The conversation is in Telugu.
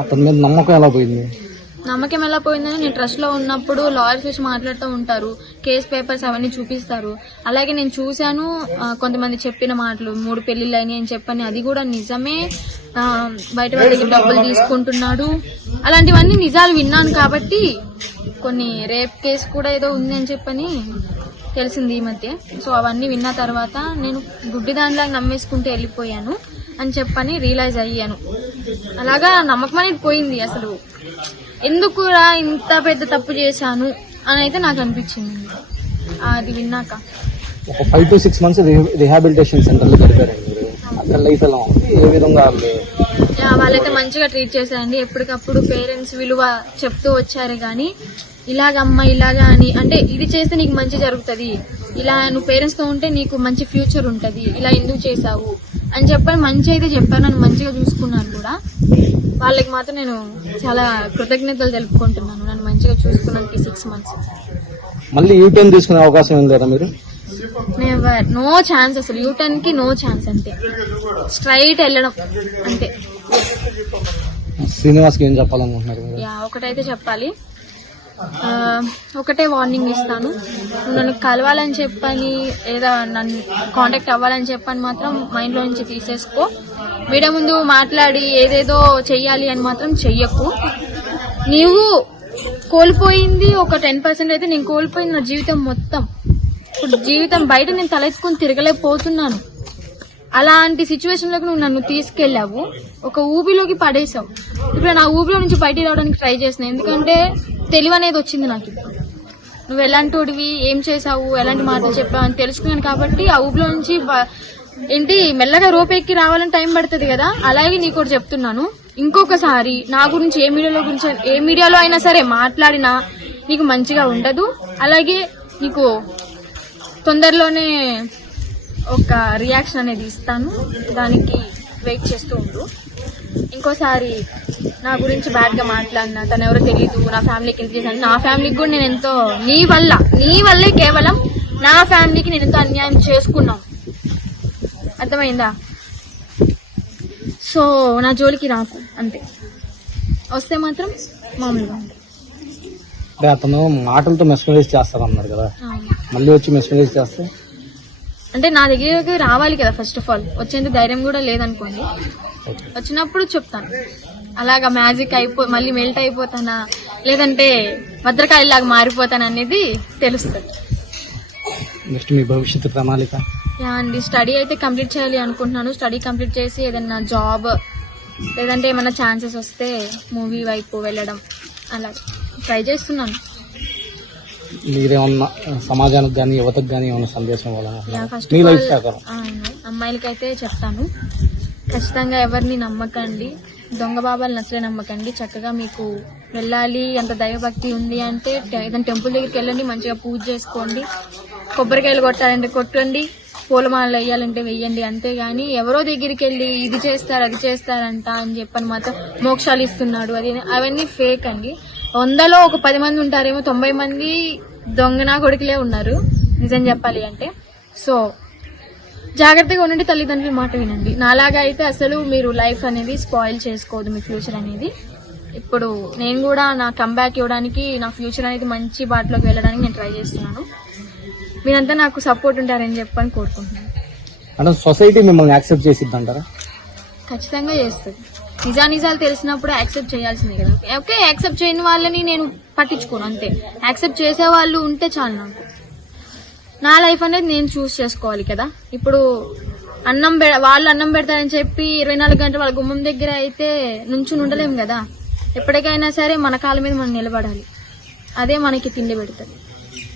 అతని మీద నమ్మకం ఎలా పోయింది? నమ్మకం ఎలా పోయిందని, నేను ట్రస్ట్ లో ఉన్నప్పుడు లాయర్స్ వచ్చి మాట్లాడుతూ ఉంటారు, కేస్ పేపర్స్ అవన్నీ చూపిస్తారు. అలాగే నేను చూశాను కొంతమంది చెప్పిన మాటలు, 3 పెళ్లిళ్ళు అయినాయి అని చెప్పని, అది కూడా నిజమే. బయట వాళ్ళ దగ్గర డబ్బులు తీసుకుంటున్నాడు, అలాంటివన్నీ నిజాలు విన్నాను. కాబట్టి కొన్ని రేప్ కేసు కూడా ఏదో ఉంది అని చెప్పని తెలిసింది ఈ మధ్య. సో అవన్నీ విన్న తర్వాత నేను గుడ్డి దానిలాగా నమ్మేసుకుంటూ వెళ్ళిపోయాను అని చెప్పని రియలైజ్ అయ్యాను. అలాగా నమ్మకం అనేది పోయింది. అసలు ఎందుకురా ఇంత పెద్ద తప్పు చేశాను అని అయితే నాకు అనిపించింది అది విన్నాక. ఒక 5 to 6 months రిహాబిలిటేషన్ సెంటర్ లో గడిపారండి. అక్కడ లైఫ్ ఎలా ఉంది, ఏ విధంగా? వాళ్ళైతే మంచిగా ట్రీట్ చేశారండి. ఎప్పటికప్పుడు పేరెంట్స్ విలువ చెప్తూ వచ్చారు. కానీ ఇలాగమ్మా ఇలాగా అని, అంటే ఇది చేస్తే నీకు మంచి జరుగుతుంది, ఇలా నువ్వు పేరెంట్స్ తో ఉంటే నీకు మంచి ఫ్యూచర్ ఉంటది, ఇలా ఎందుకు చేసావు అని చెప్పని మంచి అయితే చెప్పారు. నన్ను మంచిగా చూసుకున్నారు కూడా. వాళ్ళకి మాత్రం నేను చాలా కృతజ్ఞతలు తెలుపుకుంటున్నాను, నన్ను మంచిగా చూసుకున్నానికి 6 months. మళ్ళీ యూటర్న్ తీసుకునే అవకాశం ఏం లేదా మీరు? నో ఛాన్స్, అసలు యూటర్న్ కి నో ఛాన్స్. అంతే, స్ట్రైట్ వెళ్ళడం అంతే. శ్రీనివాస్ కి ఏం చెప్పాలనుకుంటున్నారు? ఒకటైతే చెప్పాలి, ఒకటే వార్నింగ్ ఇస్తాను. నన్ను కలవాలని చెప్పని లేదా నన్ను కాంటాక్ట్ అవ్వాలని చెప్పని మాత్రం మైండ్ లో నుంచి తీసేసుకో. మీడియా ముందు మాట్లాడి ఏదేదో చెయ్యాలి అని మాత్రం చెయ్యకు. నీవు కోల్పోయింది ఒక 10% అయితే, నేను కోల్పోయింది నా జీవితం మొత్తం. ఇప్పుడు జీవితం బయట నేను తలెత్తుకుని తిరగలేకపోతున్నాను. అలాంటి సిచ్యువేషన్ లోకి నువ్వు నన్ను తీసుకెళ్లావు, ఒక ఊబిలోకి పడేసావు. ఇప్పుడు నా ఊబిలో నుంచి బయటికి రావడానికి ట్రై చేసిన, ఎందుకంటే తెలివి అనేది వచ్చింది నాకు. నువ్వు ఎలాంటివి ఏం చేసావు, ఎలాంటి మాటలు చెప్పావు అని తెలుసుకున్నాను. కాబట్టి ఆ ఊబిలో నుంచి ఏంటి మెల్లగా రోపెక్కి రావాలని టైం పడుతుంది కదా. అలాగే నీకు ఒకటి చెప్తున్నాను, ఇంకొకసారి నా గురించి ఏ మీడియాలో అయినా సరే మాట్లాడినా నీకు మంచిగా ఉండదు. అలాగే నీకు తొందరలోనే ఒక రియాక్షన్ అనేది ఇస్తాను, దానికి వెయిట్ చేస్తూ ఉండు. ఇంకోసారి నా గురించి బ్యాడ్ గా మాట్లాడినా, తను ఎవరో తెలీదు, నా ఫ్యామిలీకి ఎంత చేశాను, నా ఫ్యామిలీకి కూడా నేను ఎంతో నీ వల్లే కేవలం నా ఫ్యామిలీకి నేను ఎంతో అన్యాయం చేసుకున్నాను. అర్థమైందా? సో నా జోలికి రాకు, అంతే. వస్తే మాత్రం మామూలుగా. అతను మాటలతో మెస్మరైజ్ చేస్తారన్నారు కదా, మళ్ళీ వచ్చి మెస్మరైజ్ చేస్తే అంటే నా దగ్గరికి రావాలి కదా. ఫస్ట్ ఆఫ్ ఆల్ వచ్చేంత ధైర్యం కూడా లేదనుకోండి. వచ్చినప్పుడు చెప్తాను. అలాగా మ్యాజిక్ మళ్ళీ మెల్ట్ అయిపోతానా, లేదంటే భద్రకాయలాగా మారిపోతానా అనేది తెలుస్తుంది. నెక్స్ట్ మీ భవిష్యత్తు ప్రణాళిక? అండి, స్టడీ అయితే కంప్లీట్ చేయాలి అనుకుంటున్నాను. స్టడీ కంప్లీట్ చేసి ఏదైనా జాబ్ లేదంటే ఏమైనా ఛాన్సెస్ వస్తే మూవీ వైపు వెళ్ళడం అలా ట్రై చేస్తున్నాను. మీరేమన్నా సమాజానికి కానీ యువతకు కానీ ఏమన్నా సందేశం ఫస్ట్ అమ్మాయిలకైతే చెప్తాను, ఖచ్చితంగా ఎవరిని నమ్మకండి, దొంగ బాబాలను అసలే నమ్మకండి. చక్కగా మీకు వెళ్ళాలి అంత దైవభక్తి ఉంది అంటే ఏదైనా టెంపుల్ దగ్గరికి వెళ్ళండి, మంచిగా పూజ చేసుకోండి, కొబ్బరికాయలు కొట్టాలంటే కొట్టండి, పూలమాలలు వేయాలంటే వెయ్యండి. అంతేగాని ఎవరో దగ్గరికి వెళ్ళి ఇది చేస్తారు అది చేస్తారంట అని చెప్పని మాత్రం మోక్షాలు ఇస్తున్నాడు అది అవన్నీ ఫేక్ అండి. 100లో ఒక 10 మంది ఉంటారేమో, 90 మంది దొంగనా కొడుకులే ఉన్నారు నిజం చెప్పాలి అంటే. సో జాగ్రత్తగా ఉండండి, తల్లిదండ్రుల మాట వినండి. నాలాగా అయితే అసలు మీరు లైఫ్ అనేది స్పాయిల్ చేసుకోవద్దు, మీ ఫ్యూచర్ అనేది. ఇప్పుడు నేను కూడా నా కంబ్యాక్ ఇవ్వడానికి, నా ఫ్యూచర్ అనేది మంచి బాటలోకి వెళ్ళడానికి నేను ట్రై చేస్తున్నాను. మీరంతా నాకు సపోర్ట్ ఉంటారని చెప్పని కోరుకుంటున్నాను. అంటే సొసైటీ మిమ్మల్ని యాక్సెప్ట్ చేసిద్దంటారా? ఖచ్చితంగా చేస్తుంది. నిజాలు తెలిసినప్పుడు యాక్సెప్ట్ చేయాల్సిందే కదా. ఓకే, యాక్సెప్ట్ చేయని వాళ్ళని నేను పట్టించుకోను, అంతే. యాక్సెప్ట్ చేసే వాళ్ళు ఉంటే చాలు నాకు. నా లైఫ్ అనేది నేను చూస్ చేసుకోవాలి కదా. ఇప్పుడు వాళ్ళు అన్నం పెడతారని చెప్పి 24 గంటలు వాళ్ళ గుమ్మం దగ్గర అయితే నుంచుని ఉండలేము కదా. ఎప్పటికైనా సరే మన కాళ్ళ మీద మనం నిలబడాలి, అదే మనకి తిండి పెడుతుంది.